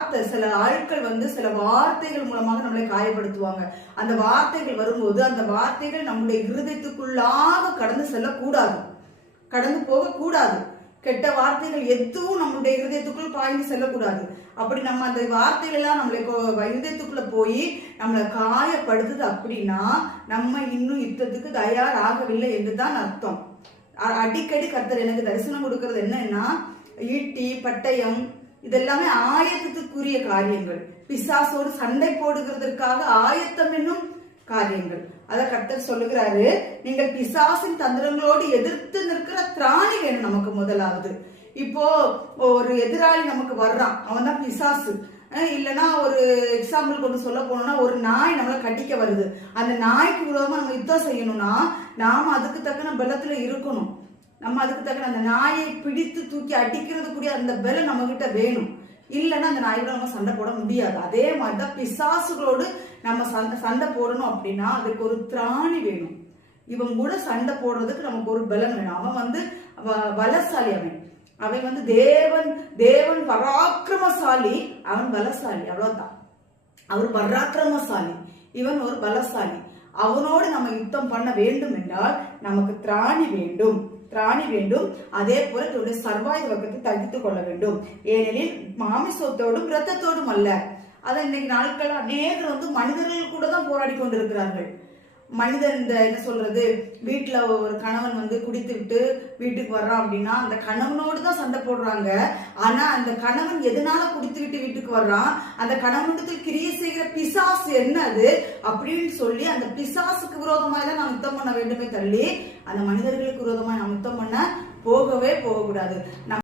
சில ஆட்கள் சில வார்த்தைகள் மூலமாக நம்மளை காயப்படுத்துவாங்க. அந்த வார்த்தைகள் வரும்போது அந்த வார்த்தைகள் நம்முடைய இருதயத்துக்குள்ளாக கடந்து செல்லக்கூடாது, கடந்து போக கூடாது. கெட்ட வார்த்தைகள் எதுவும் நம்மளுடைய இருதயத்துக்குள் பாய்ந்து செல்லக்கூடாது. அப்படி நம்ம அந்த வார்த்தைகள் எல்லாம் நம்மளை இருதயத்துக்குள்ள போய் நம்மளை காயப்படுத்துது அப்படின்னா நம்ம இன்னும் யுத்தத்துக்கு தயாராகவில்லை என்றுதான் அர்த்தம். அடிக்கடி கர்த்தர் எனக்கு தரிசனம் கொடுக்கறது என்னன்னா, ஈட்டி பட்டயம் இதெல்லாமே ஆயத்தத்துக்குரிய காரியங்கள், பிசாசோடு சண்டை போடுகிறதற்காக ஆயத்தம் என்னும் காரியங்கள். அத கர்த்தர் சொல்லுகிறாரு, நீங்கள் பிசாசின் தந்திரங்களோடு எதிர்த்து நிற்கிற திராணி வேணும் நமக்கு. முதலாவது இப்போ ஒரு எதிராளி நமக்கு வர்றான், அவன் தான் பிசாசு. இல்லைன்னா ஒரு எக்ஸாம்பிள் கொண்டு சொல்ல போனோம்னா, ஒரு நாய் நம்மளை கடிக்க வருது. அந்த நாய்க்கு விரோதமா நம்ம யுத்தம் செய்யணும்னா நாம அதுக்கு தக்கன பலத்துல இருக்கணும். நம்ம அதுக்கு தக்கன அந்த நாயை பிடித்து தூக்கி அடிக்கிறது கூடிய அந்த பலம் நம்ம கிட்ட வேணும். இல்லைன்னா அந்த நாயோட நம்ம சண்டை போட முடியாது. அதே மாதிரிதான் பிசாசுகளோடு நம்ம சண்டை போடணும் அப்படின்னா அதுக்கு ஒரு திராணி வேணும். இவன் கூட சண்டை போடுறதுக்கு நமக்கு ஒரு பலம் வேணும். அவன் பலசாலி, அவன் தேவன் பராக்கிரமசாலி, அவன் பலசாலி, அவ்வளவுதான். அவர் பராக்கிரமசாலி, இவன் ஒரு பலசாலி. அவனோடு நம்ம யுத்தம் பண்ண வேண்டும் என்றால் நமக்கு திராணி வேண்டும். அதே போல தன்னுடைய சர்வாயுதத்தை தகித்துக் கொள்ள வேண்டும். ஏனெனில் மாமிசத்தோடும் இரத்தத்தோடும் அல்ல. அதை இன்னைக்கு நாட்கள் அநேகர் மனிதர்கள் கூட தான் போராடி கொண்டிருக்கிறார்கள். மனிதன் என்ன சொல்றது, வீட்டுல ஒரு கணவன் குடித்து விட்டு வீட்டுக்கு வர்றான் அப்படின்னா அந்த கணவனோடு தான் சண்டை போடுறாங்க. ஆனா அந்த கணவன் எதனால குடித்து விட்டு வீட்டுக்கு வர்றான், அந்த கணவனிடத்தில் கிரியை செய்கிற பிசாசு என்னது அப்படின்னு சொல்லி அந்த பிசாசுக்கு விரோதமாக தான் நாம் யுத்தம் பண்ண வேண்டுமே தள்ளி அந்த மனிதர்களுக்கு விரோதமாக நாம் யுத்தம் பண்ண போகவே போகக்கூடாது.